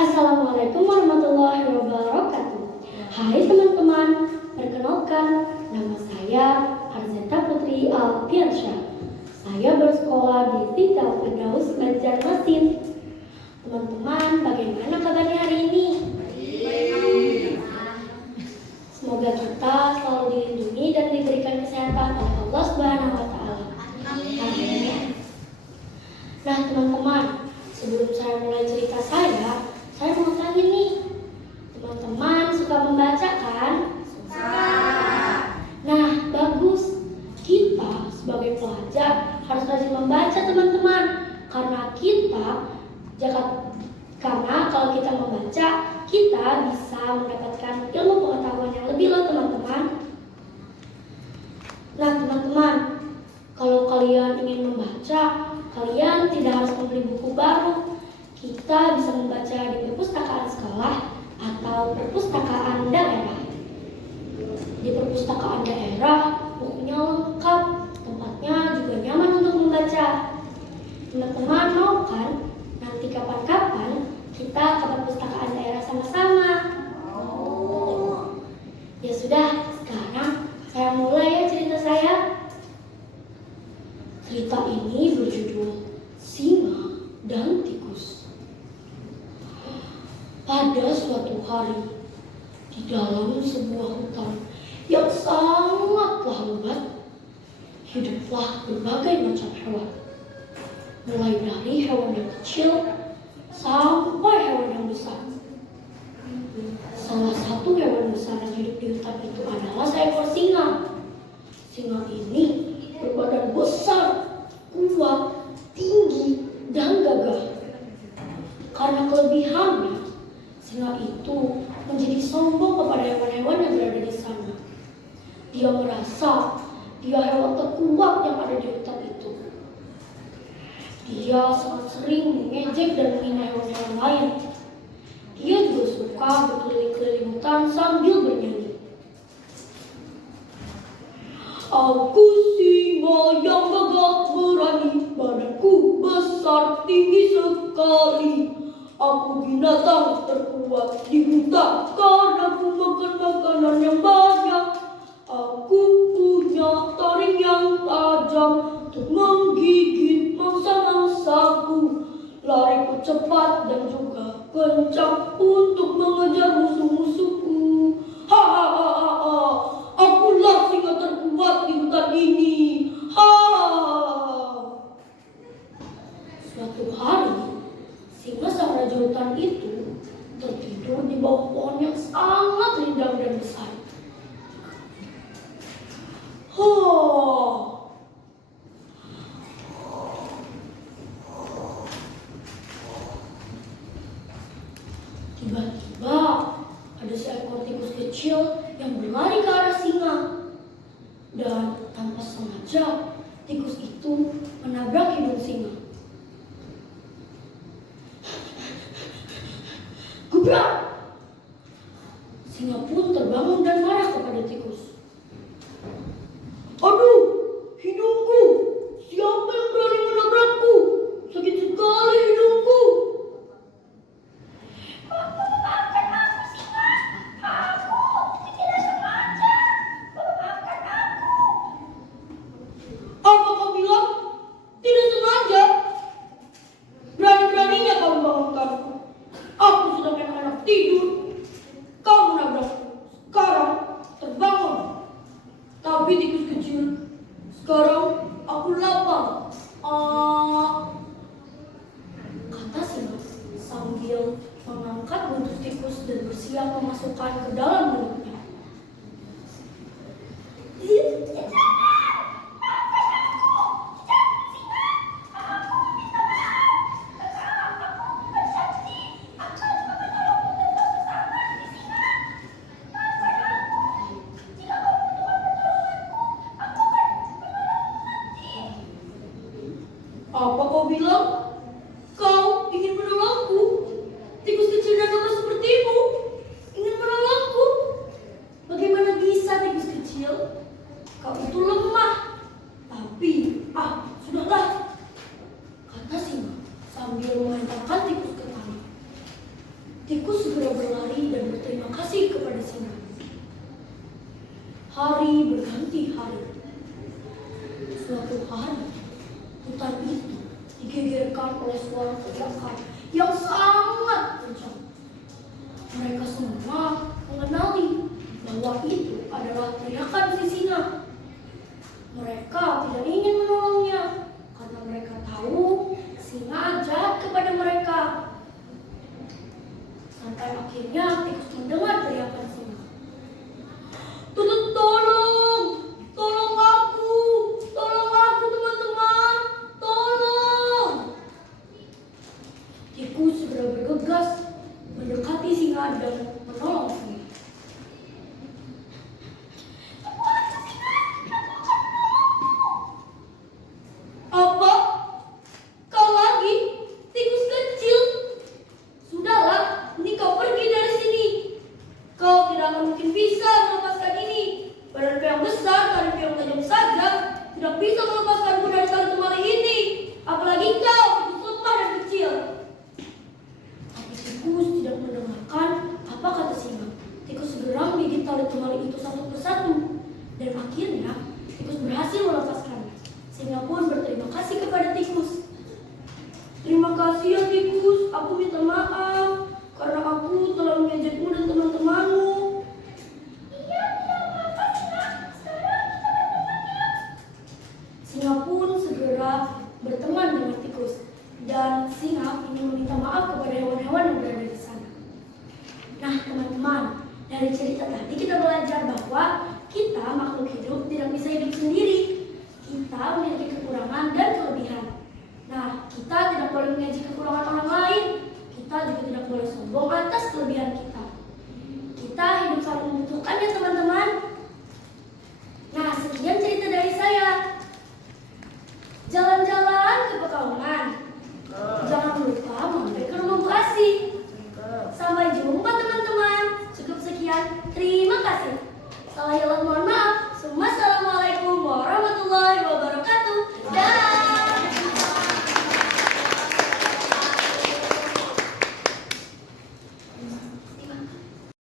Assalamualaikum warahmatullahi wabarakatuh. Hai teman-teman, perkenalkan nama saya Arzeta Putri Alfiansyah. Saya bersekolah di Tingkat Firdaus Banjarmasin. Teman-teman, bagaimana kabarnya hari ini? Semoga kita selalu dilindungi dan diberikan kesehatan oleh Allah Subhanahu wa Ta'ala. Amin. Nah, teman-teman, sebelum saya mulai cerita saya mau tanya nih, teman-teman suka membaca kan? Suka. Nah, bagus. Kita sebagai pelajar harus rajin membaca, teman-teman. Karena kalau kita membaca, kita bisa mendapatkan ilmu pengetahuan yang lebih loh, teman-teman. Nah, teman-teman, kalau kalian ingin membaca, kalian tidak harus membeli buku baru. Kita bisa membaca di perpustakaan sekolah atau perpustakaan daerah. Di perpustakaan daerah, bukunya lengkap, tempatnya juga nyaman untuk membaca. Teman-teman mau kan? Nanti kapan-kapan kita ke perpustakaan daerah sama-sama. Ya sudah, sekarang saya mulai ya cerita saya. Cerita ini berjudul Singa dan Tikus. Pada suatu hari, di dalam sebuah hutan yang sangatlah lebat, hiduplah berbagai macam hewan. Mulai dari hewan yang kecil sampai hewan yang besar. Salah satu hewan besar yang hidup di hutan itu adalah seekor singa. Singa ini berbadan besar, kuat, tinggi, dan gagah. Karena kelebihannya, singa itu menjadi sombong kepada hewan-hewan yang berada di sana. Dia merasa dia hewan terkuat yang ada di hutan itu. Dia sangat sering mengejek dan menghina hewan-hewan lain. Dia juga suka berkeliling-keliling hutan sambil bernyanyi. Aku singa yang gagah berani, badanku besar tinggi sekali. Aku binatang terkuat di hutan karena aku makan makanan yang banyak. Aku punya taring yang tajam untuk menggigit mangsa-mangsaku. Lariku cepat dan juga kencang untuk mengejar musuh-musuhku. Ha ha ha ha ha. Akulah singa terkuat di hutan ini. Ha. Suatu hari, singa sang raja hutan itu tertidur di bawah pohon yang sangat rindang dan besar. Tiba-tiba ada seekor tikus kecil yang berlari ke arah singa. Dan tanpa sengaja, tikus itu menabrak hidung singa. Gebrak! Singa pun terbangun dan marah kepada tikus. Aduh, hidungku! Siapa yang berani menabrakku? Sakit sekali hidungku. Maafkan aku, singa. Aku tidak sengaja. Maafkan aku. Apa kau bilang? Tidak sengaja? Berani-beraninya kau membangunkanku. Aku sedang enak-enak tidur. Kau menabrakku. Sekarang terbangun. Tapi tikus kecil, sekarang aku lapar. Kata singa sambil mengangkat buntut tikus dan bersiap memasukkan ke dalam mulutnya. Apa kau bilang? Kau ingin menolongku? Tikus kecil dan lemah sepertimu ingin menolongku? Bagaimana bisa tikus kecil? Kau itu lemah. Tapi, sudahlah, kata singa sambil melemparkan tikus ke tanah. segera berlari dan berterima kasih kepada singa. Hari berganti hari. Suatu hari, hutan itu digegerkan oleh suara teriakan yang sangat kencang. Mereka semua mengenali bahwa itu adalah teriakan si singa. Mereka tidak ingin menolongnya karena mereka tahu singa jahat kepada mereka. Sampai akhirnya tikus mendengar teriakan singa. Tolong! Tolong aku! Tolong aku teman-teman! Tolong! Tikus segera bergegas mendekati singa dan menolong singa. Apa? Kau lagi? Tikus kecil? Sudahlah, ini kau pergi dari sini. Kau tidak akan mungkin bisa melepaskan ini. Badanku yang besar, taringku yang tajam saja tidak bisa melepaskanku dari tali temali ini. Apalagi kau, tikus lemah dan kecil. Tapi tikus tidak mendengarkan apa kata singa. Tikus segera menggigit tali temali itu satu persatu. Dan akhirnya, tikus berhasil melepaskannya. Singa pun berterima kasih kepada tikus. Terima kasih ya tikus, aku minta maaf karena aku telah mengejekmu dan teman-temanmu. Iya, tidak apa-apa singa. Sekarang kita berteman ya. Singa pun segera berteman dengan tikus. Dan singa ingin meminta maaf kepada hewan-hewan yang berada di sana. Nah teman-teman, dari cerita tadi kita belajar bahwa kita makhluk hidup tidak bisa hidup sendiri. Kita memiliki kekurangan dan kelebihan. Nah, kita tidak boleh mengejek kekurangan orang lain. Kita juga tidak boleh sombong atas kelebihan kita. Kita hidup saling membutuhkan ya teman-teman.